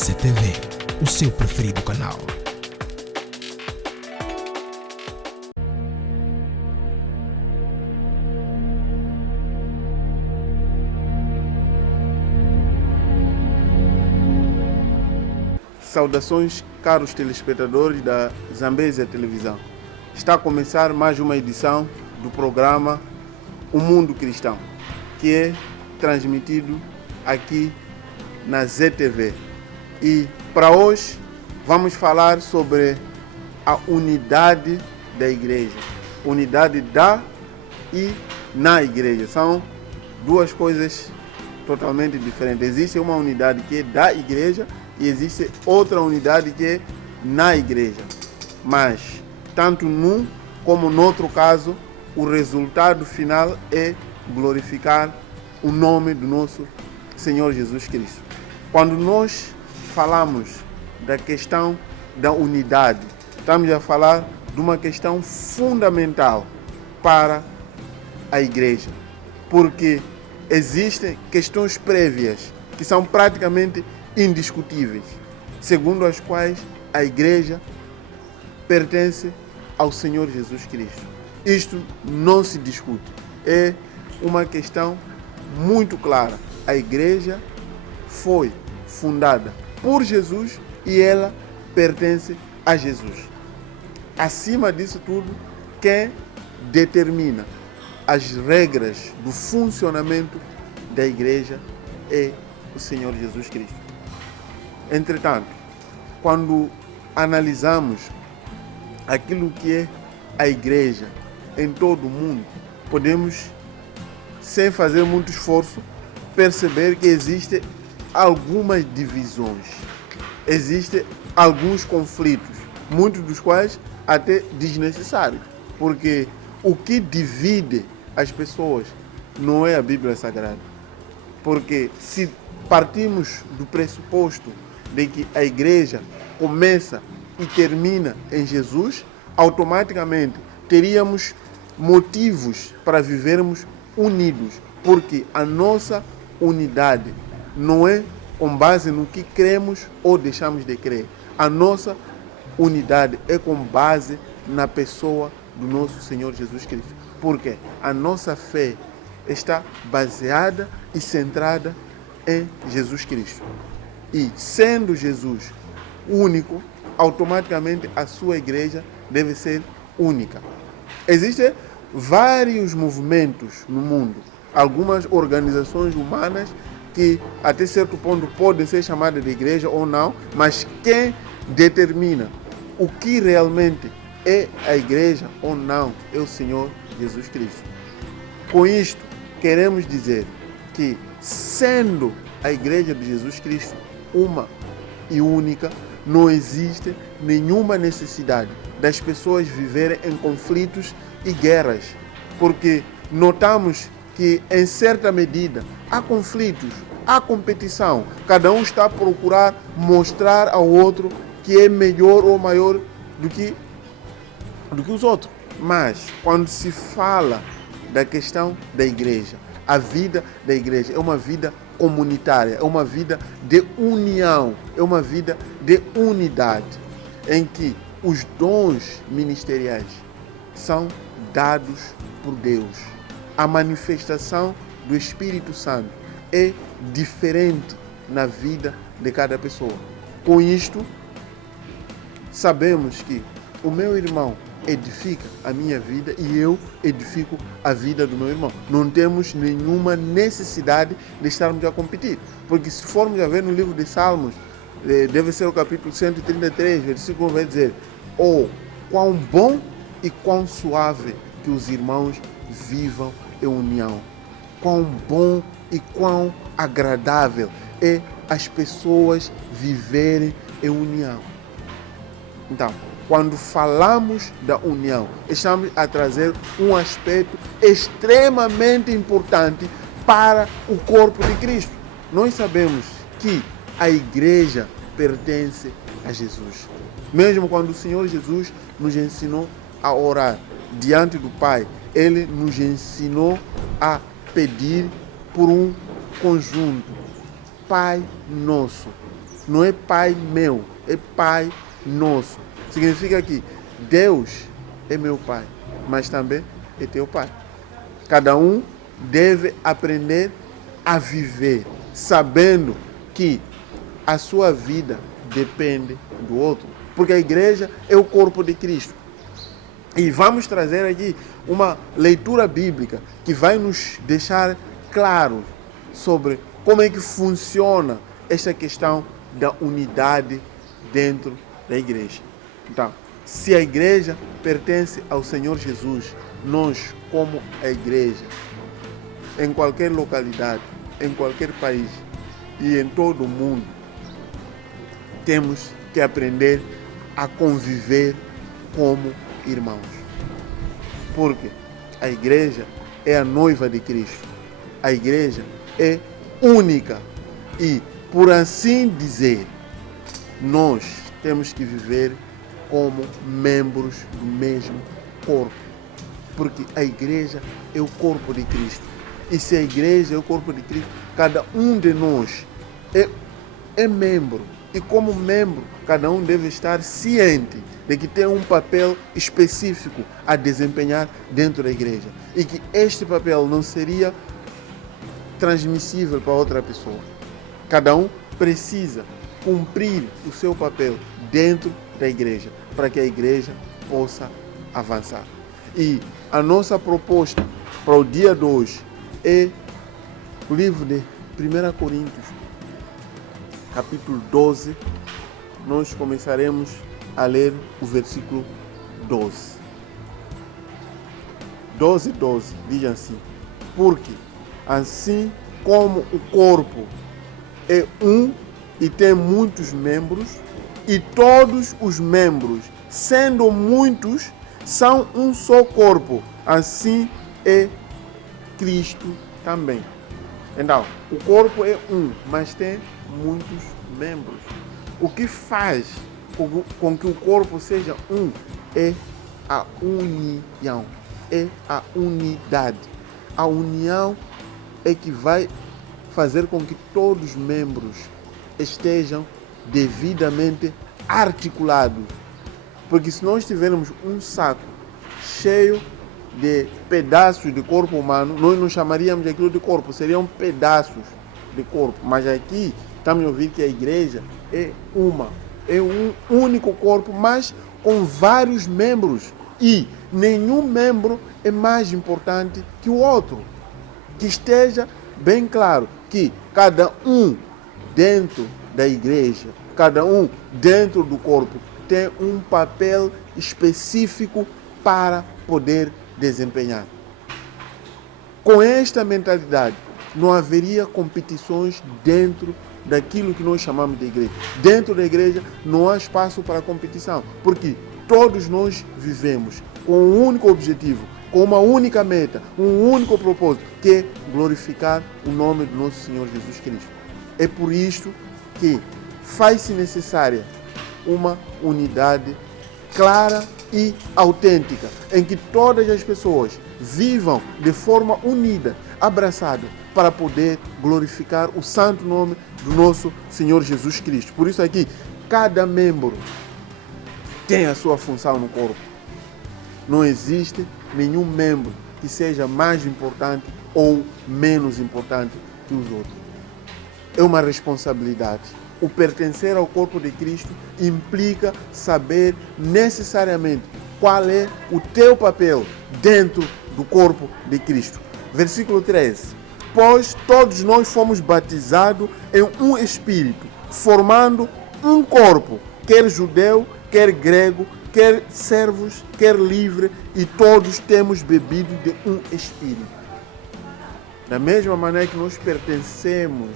ICTV, o seu preferido canal. Saudações, caros telespectadores da Zambésia Televisão. Está a começar mais uma edição do programa O Mundo Cristão, que é transmitido aqui na ZTV. E para hoje vamos falar sobre a unidade da igreja. Unidade da e na igreja. São duas coisas totalmente diferentes. Existe uma unidade que é da igreja e existe outra unidade que é na igreja. Mas, tanto num como no outro caso, o resultado final é glorificar o nome do nosso Senhor Jesus Cristo. Quando nós falamos da questão da unidade, estamos a falar de uma questão fundamental para a igreja, porque existem questões prévias que são praticamente indiscutíveis, segundo as quais a igreja pertence ao Senhor Jesus Cristo. Isto não se discute, é uma questão muito clara. A igreja foi fundada por Jesus e ela pertence a Jesus. Acima disso tudo, quem determina as regras do funcionamento da igreja é o Senhor Jesus Cristo. Entretanto, quando analisamos aquilo que é a igreja em todo o mundo, podemos, sem fazer muito esforço, perceber que existem algumas divisões, existem alguns conflitos, muitos dos quais até desnecessários, porque o que divide as pessoas não é a Bíblia Sagrada. Porque se partimos do pressuposto de que a igreja começa e termina em Jesus, automaticamente teríamos motivos para vivermos unidos, porque a nossa unidade não é com base no que cremos ou deixamos de crer. A nossa unidade é com base na pessoa do nosso Senhor Jesus Cristo, porque a nossa fé está baseada e centrada em Jesus Cristo. E sendo Jesus único, automaticamente a sua igreja deve ser única. Existem vários movimentos no mundo, algumas organizações humanas que até certo ponto podem ser chamadas de igreja ou não, mas quem determina o que realmente é a igreja ou não é o Senhor Jesus Cristo. Com isto, queremos dizer que, sendo a igreja de Jesus Cristo uma e única, não existe nenhuma necessidade das pessoas viverem em conflitos e guerras, porque notamos que, em certa medida, há conflitos, há competição. Cada um está a procurar mostrar ao outro que é melhor ou maior do que os outros. Mas, quando se fala da questão da igreja, a vida da igreja é uma vida comunitária, é uma vida de união, é uma vida de unidade, em que os dons ministeriais são dados por Deus. A manifestação do Espírito Santo é diferente na vida de cada pessoa. Com isto, sabemos que o meu irmão edifica a minha vida e eu edifico a vida do meu irmão. Não temos nenhuma necessidade de estarmos a competir, porque se formos a ver no livro de Salmos, deve ser o capítulo 133, versículo 1, vai dizer: oh, quão bom e quão suave que os irmãos vivam em união. Quão bom e quão agradável é as pessoas viverem em união. Então, quando falamos da união, estamos a trazer um aspecto extremamente importante para o corpo de Cristo. Nós sabemos que a igreja pertence a Jesus. Mesmo quando o Senhor Jesus nos ensinou a orar diante do Pai, Ele nos ensinou a pedir por um conjunto. Pai nosso, não é Pai meu, é Pai nosso. Significa que Deus é meu Pai, mas também é teu Pai. Cada um deve aprender a viver, sabendo que a sua vida depende do outro. Porque a igreja é o corpo de Cristo. E vamos trazer aqui uma leitura bíblica que vai nos deixar claro sobre como é que funciona esta questão da unidade dentro da igreja. Então, se a igreja pertence ao Senhor Jesus, nós, como a igreja, em qualquer localidade, em qualquer país e em todo o mundo, temos que aprender a conviver como irmãos. Porque a igreja é a noiva de Cristo. A igreja é única e, por assim dizer, nós temos que viver como membros do mesmo corpo. Porque a igreja é o corpo de Cristo. E se a igreja é o corpo de Cristo, cada um de nós é membro. E como membro, cada um deve estar ciente de que tem um papel específico a desempenhar dentro da igreja. E que este papel não seria transmissível para outra pessoa. Cada um precisa cumprir o seu papel dentro da igreja, para que a igreja possa avançar. E a nossa proposta para o dia de hoje é o livro de 1 Coríntios, capítulo 12. Nós começaremos a ler o versículo 12. 12 diz assim: porque assim como o corpo é um e tem muitos membros, e todos os membros, sendo muitos, são um só corpo, assim é Cristo também. Então, o corpo é um, mas tem muitos membros. O que faz com que o corpo seja um é a união, é a unidade. A união é que vai fazer com que todos os membros estejam devidamente articulados. Porque se nós tivermos um saco cheio de pedaços de corpo humano, nós não chamaríamos aquilo de corpo, seriam pedaços de corpo. Mas aqui estamos a ouvir que a igreja é um único corpo, mas com vários membros. E nenhum membro é mais importante que o outro. Que esteja bem claro que cada um dentro da igreja, cada um dentro do corpo, tem um papel específico para poder desempenhar. Com esta mentalidade, não haveria competições dentro daquilo que nós chamamos de igreja. Dentro da igreja não há espaço para competição, porque todos nós vivemos com um único objetivo, com uma única meta, um único propósito, que é glorificar o nome do nosso Senhor Jesus Cristo. É por isto que faz-se necessária uma unidade clara e autêntica, em que todas as pessoas vivam de forma unida, abraçada, para poder glorificar o santo nome do nosso Senhor Jesus Cristo. Por isso aqui, cada membro tem a sua função no corpo. Não existe nenhum membro que seja mais importante ou menos importante que os outros. É uma responsabilidade. O pertencer ao corpo de Cristo implica saber necessariamente qual é o teu papel dentro do corpo de Cristo. Versículo 13. Pois todos nós fomos batizados em um Espírito, formando um corpo, quer judeu, quer grego, quer servos, quer livre, e todos temos bebido de um Espírito. Da mesma maneira que nós pertencemos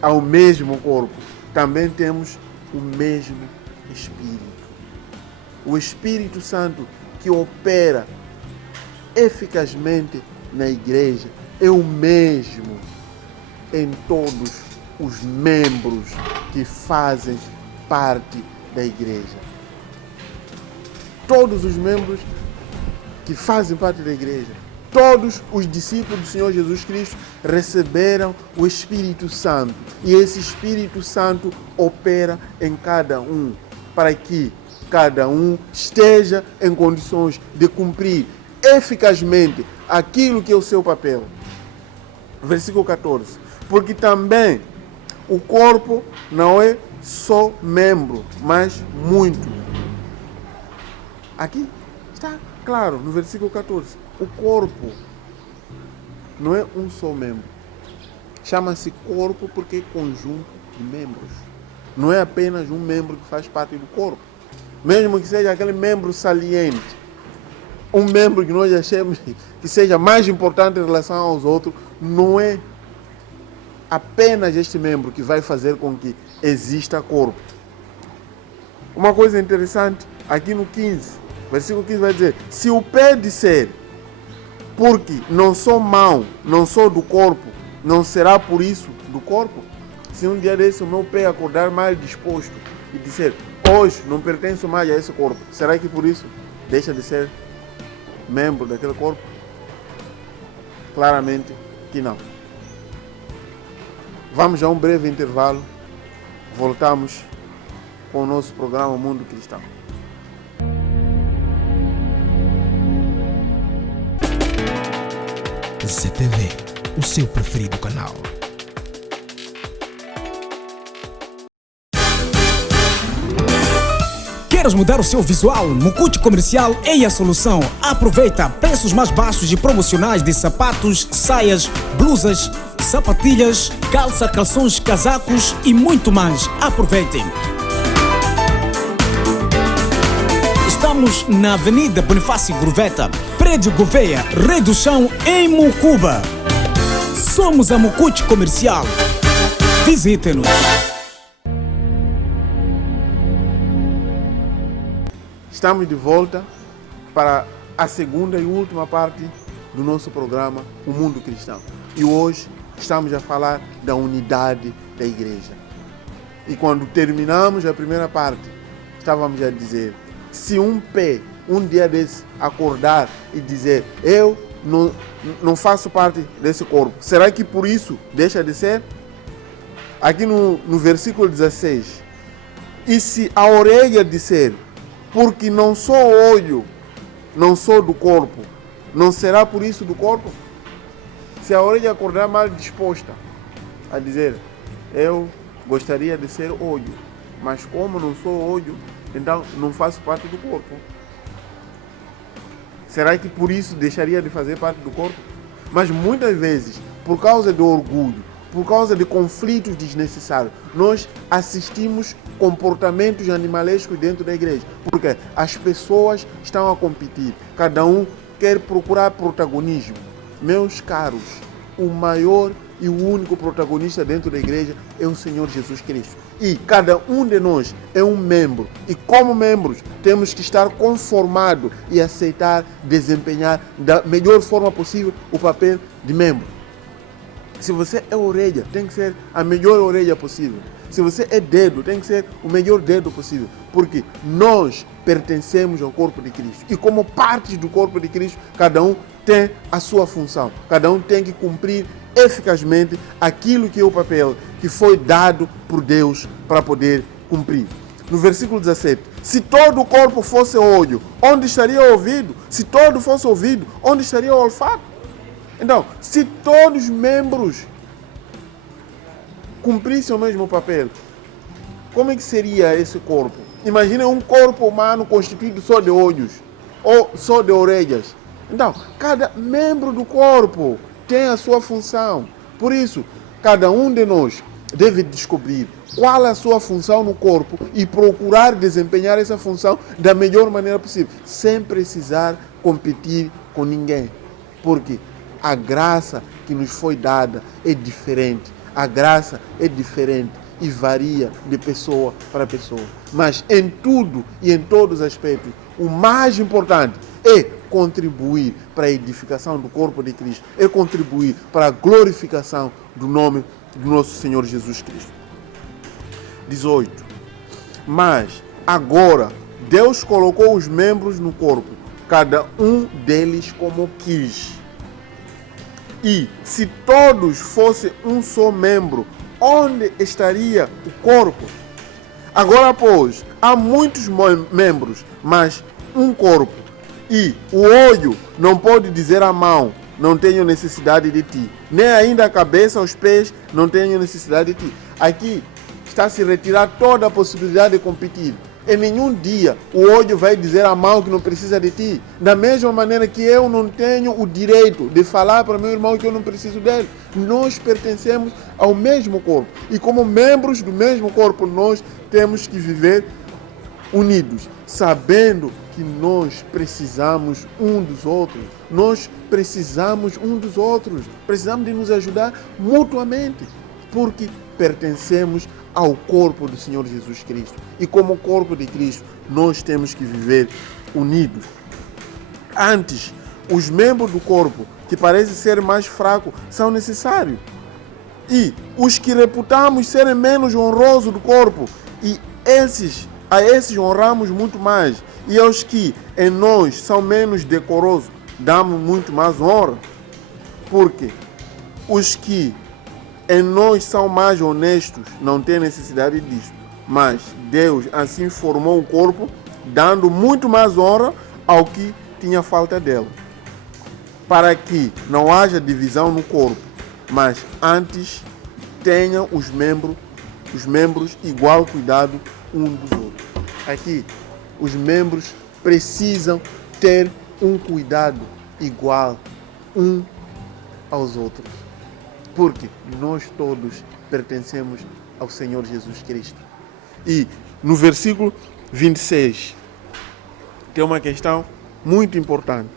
ao mesmo corpo, também temos o mesmo Espírito. O Espírito Santo que opera eficazmente na igreja é o mesmo em todos os membros que fazem parte da igreja. Todos os membros que fazem parte da igreja todos os discípulos do Senhor Jesus Cristo receberam o Espírito Santo. E esse Espírito Santo opera em cada um, para que cada um esteja em condições de cumprir eficazmente aquilo que é o seu papel. Versículo 14. Porque também o corpo não é só membro, mas muito. Aqui está claro, no versículo 14. O corpo não é um só membro. Chama-se corpo porque é conjunto de membros. Não é apenas um membro que faz parte do corpo. Mesmo que seja aquele membro saliente, um membro que nós achamos que seja mais importante em relação aos outros, não é apenas este membro que vai fazer com que exista corpo. Uma coisa interessante, aqui no 15, versículo 15 vai dizer: se o pé disser, porque não sou mão, não sou do corpo, não será por isso do corpo? Se um dia desse o meu pé acordar mal disposto e disser, hoje não pertenço mais a esse corpo, será que por isso deixa de ser membro daquele corpo? Claramente que não. Vamos a um breve intervalo. Voltamos com o nosso programa Mundo Cristão. ZTV, o seu preferido canal. Queres mudar o seu visual? Mukuchi Comercial é a solução. Aproveita preços mais baixos e promocionais de sapatos, saias, blusas, sapatilhas, calça, calções, casacos e muito mais. Aproveitem! Estamos na Avenida Bonifácio Gurveta, Prédio Gouveia, Rei do Chão, em Mucuba. Somos a Mukuchi Comercial. Visite-nos. Estamos de volta para a segunda e última parte do nosso programa, O Mundo Cristão. E hoje estamos a falar da unidade da igreja. E quando terminamos a primeira parte, estávamos a dizer, se um pé, um dia desse, acordar e dizer, eu não faço parte desse corpo, será que por isso deixa de ser? Aqui no versículo 16, e se a orelha disser, porque não sou olho, não sou do corpo, não será por isso do corpo? Se a orelha acordar mal disposta a dizer, eu gostaria de ser olho, mas como não sou olho, então não faço parte do corpo. Será que por isso deixaria de fazer parte do corpo? Mas muitas vezes, por causa do orgulho, por causa de conflitos desnecessários, nós assistimos comportamentos animalescos dentro da igreja. Porque as pessoas estão a competir. Cada um quer procurar protagonismo. Meus caros, o maior e o único protagonista dentro da igreja é o Senhor Jesus Cristo. E cada um de nós é um membro. E como membros, temos que estar conformados e aceitar desempenhar da melhor forma possível o papel de membro. Se você é orelha, tem que ser a melhor orelha possível. Se você é dedo, tem que ser o melhor dedo possível. Porque nós pertencemos ao corpo de Cristo. E como parte do corpo de Cristo, cada um tem a sua função. Cada um tem que cumprir eficazmente aquilo que é o papel que foi dado por Deus para poder cumprir. No versículo 17, se todo o corpo fosse olho, onde estaria o ouvido? Se todo fosse ouvido, onde estaria o olfato? Então, se todos os membros cumprissem o mesmo papel, como é que seria esse corpo? Imagina um corpo humano constituído só de olhos ou só de orelhas. Então, cada membro do corpo tem a sua função. Por isso, cada um de nós deve descobrir qual é a sua função no corpo e procurar desempenhar essa função da melhor maneira possível, sem precisar competir com ninguém. Porque a graça que nos foi dada é diferente. A graça é diferente e varia de pessoa para pessoa. Mas em tudo e em todos os aspectos, o mais importante é contribuir para a edificação do corpo de Cristo, é contribuir para a glorificação do nome do nosso Senhor Jesus Cristo. 18. Mas agora Deus colocou os membros no corpo, cada um deles como quis. E se todos fossem um só membro, onde estaria o corpo? Agora, pois, há muitos membros, mas um corpo. E o olho não pode dizer à mão, não tenho necessidade de ti. Nem ainda a cabeça, os pés, não tenho necessidade de ti. Aqui está a se retirar toda a possibilidade de competir. Em nenhum dia o olho vai dizer à mão que não precisa de ti. Da mesma maneira que eu não tenho o direito de falar para meu irmão que eu não preciso dele. Nós pertencemos ao mesmo corpo. E como membros do mesmo corpo, nós temos que viver unidos, sabendo que nós precisamos um dos outros. Nós precisamos um dos outros. Precisamos de nos ajudar mutuamente. Porque pertencemos ao corpo do Senhor Jesus Cristo. E como corpo de Cristo, nós temos que viver unidos. Antes, os membros do corpo, que parecem ser mais fracos, são necessários. E os que reputamos serem menos honrosos do corpo, a esses honramos muito mais. E aos que em nós são menos decorosos, damos muito mais honra. Porque os que em nós são mais honestos, não tem necessidade disso. Mas Deus assim formou o corpo, dando muito mais honra ao que tinha falta dela. Para que não haja divisão no corpo, mas antes tenham os membros igual cuidado um dos outros. Aqui, os membros precisam ter um cuidado igual um aos outros. Porque nós todos pertencemos ao Senhor Jesus Cristo. E no versículo 26 tem uma questão muito importante.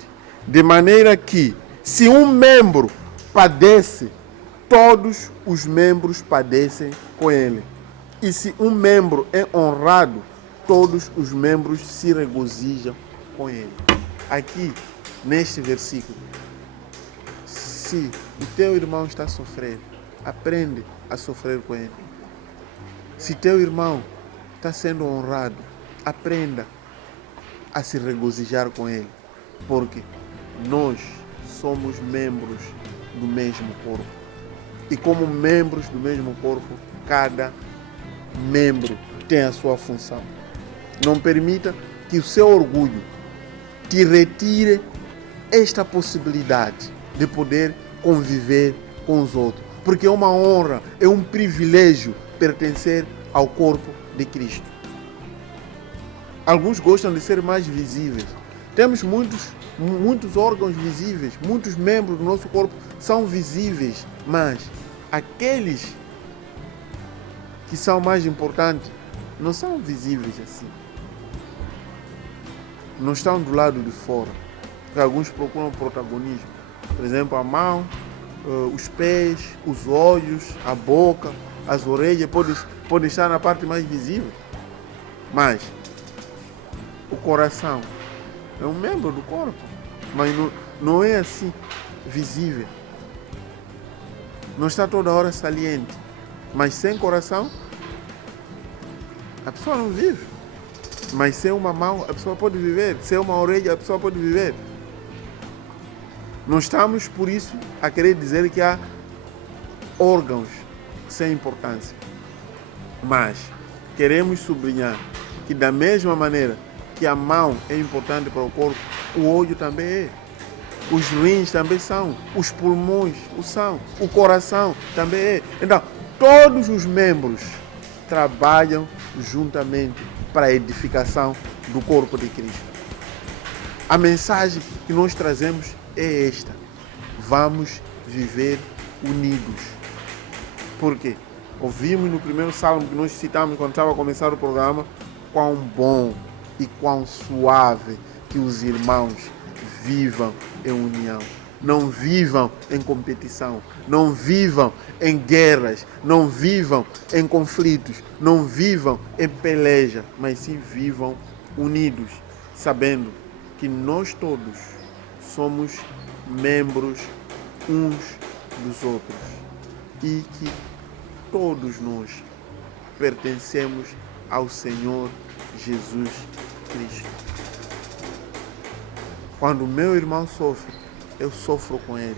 De maneira que, se um membro padece, todos os membros padecem com ele. E se um membro é honrado, todos os membros se regozijam com ele. Aqui, neste versículo, se o teu irmão está a sofrer, aprende a sofrer com ele. Se teu irmão está sendo honrado, aprenda a se regozijar com ele. Porque nós somos membros do mesmo corpo. E como membros do mesmo corpo, cada membro tem a sua função. Não permita que o seu orgulho te retire esta possibilidade de poder conviver com os outros. Porque é uma honra, é um privilégio pertencer ao corpo de Cristo. Alguns gostam de ser mais visíveis. Temos muitos órgãos visíveis, muitos membros do nosso corpo são visíveis, mas aqueles que são mais importantes não são visíveis assim. Não estão do lado de fora. Porque alguns procuram protagonismo. Por exemplo, a mão, os pés, os olhos, a boca, as orelhas podem estar na parte mais visível. Mas o coração é um membro do corpo, mas não é assim visível. Não está toda hora saliente. Mas sem coração, a pessoa não vive. Mas sem uma mão, a pessoa pode viver. Sem uma orelha, a pessoa pode viver. Não estamos, por isso, a querer dizer que há órgãos sem importância. Mas queremos sublinhar que da mesma maneira que a mão é importante para o corpo, o olho também é. Os rins também são. Os pulmões são. O coração também é. Então, todos os membros trabalham juntamente para a edificação do corpo de Cristo. A mensagem que nós trazemos é esta: vamos viver unidos. Por quê? Ouvimos no primeiro salmo que nós citamos quando estava a começar o programa, quão bom e quão suave que os irmãos vivam em união. Não vivam em competição, não vivam em guerras, não vivam em conflitos, não vivam em peleja, mas sim vivam unidos, sabendo que nós todos somos membros uns dos outros e que todos nós pertencemos ao Senhor Jesus Cristo. Quando o meu irmão sofre, eu sofro com ele.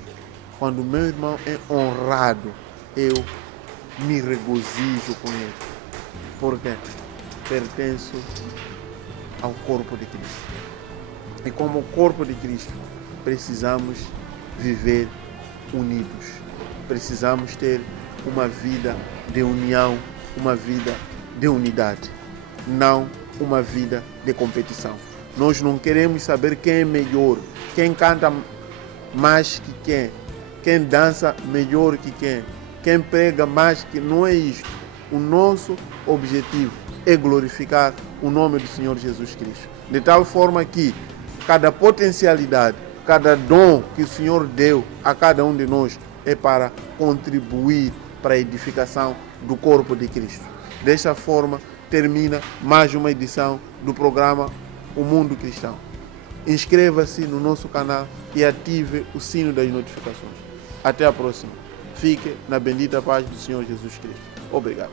Quando meu irmão é honrado, eu me regozijo com ele. Porque pertenço ao corpo de Cristo. E como corpo de Cristo, precisamos viver unidos. Precisamos ter uma vida de união, uma vida de unidade, não uma vida de competição. Nós não queremos saber quem é melhor, quem canta mais que quem dança melhor que quem prega mais que... Não é isto. O nosso objetivo é glorificar o nome do Senhor Jesus Cristo. De tal forma que cada potencialidade, cada dom que o Senhor deu a cada um de nós é para contribuir para a edificação do corpo de Cristo. Desta forma, termina mais uma edição do programa O Mundo Cristão. Inscreva-se no nosso canal e ative o sino das notificações. Até a próxima. Fique na bendita paz do Senhor Jesus Cristo. Obrigado.